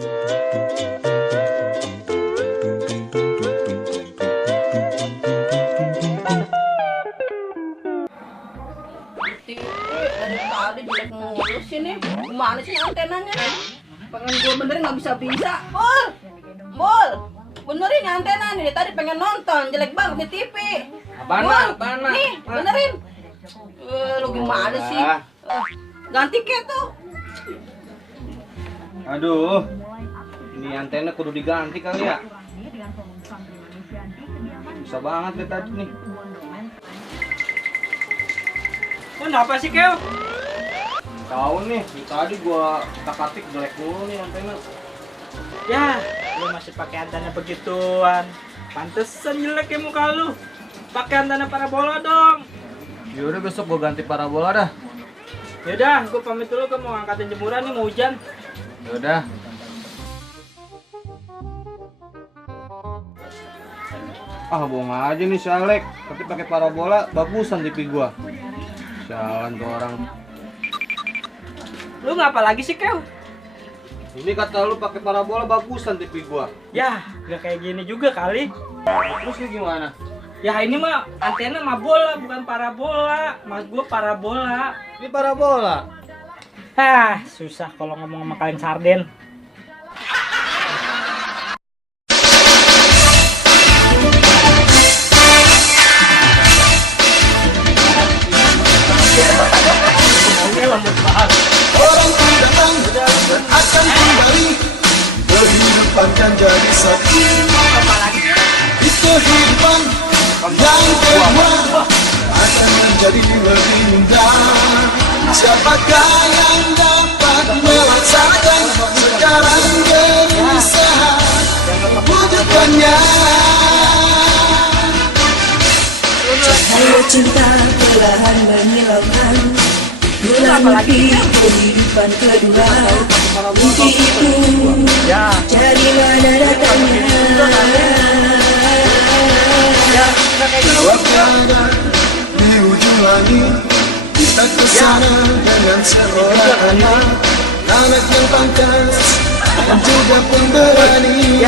Dari tadi jelek mulus ini. Gimana sih antenanya nih? Pengen gue benerin nggak bisa. Mul, benerin antena nih. Tadi pengen nonton, jelek banget nih TV. Apaan? Nih, benerin. Lu gimana sih? Ganti ke tuh. Aduh, ini antena kudu diganti kali ya. Bisa banget deh tadi nih. Kenapa sih, Keo? Tahu nih, tadi gua katik jelek mulu nih antena. Ya, lu masih pakai antena begituan. Pantesan jelek ya muka lu. Pakai antena parabola dong. Yaudah besok gua ganti parabola dah. Yaudah, gua pamit dulu, gua mau ngangkatin jemuran nih, mau hujan. Yaudah. Bohong aja nih si Alek. Tapi pakai parabola bagusan TV gua. Jalan tuh orang. Lu ngapa lagi sih, Keo? Ini kata lu pakai parabola bagusan TV gua. Ya, gak kayak gini juga kali. Terus lu gimana? Ya ini mah antena mah bola, bukan parabola. Mas gua parabola. Ini parabola. Hah, susah kalau ngomong sama kalian sarden. Orang pun datang dan akan kembali. Kehidupan kan jadi satu. Di kehidupan yang kedua akan menjadi lebih indah. Siapakah yang dapat melaksanakan sekarang berusaha wujudkannya. Cahaya cinta perlahan menyilaukan bulan mimpi kehidupan kedua. Mimpi itu dari mana datangnya? Waktu di ujung langit kita kesana dengan seorang anak yang pantas dan juga pemberani.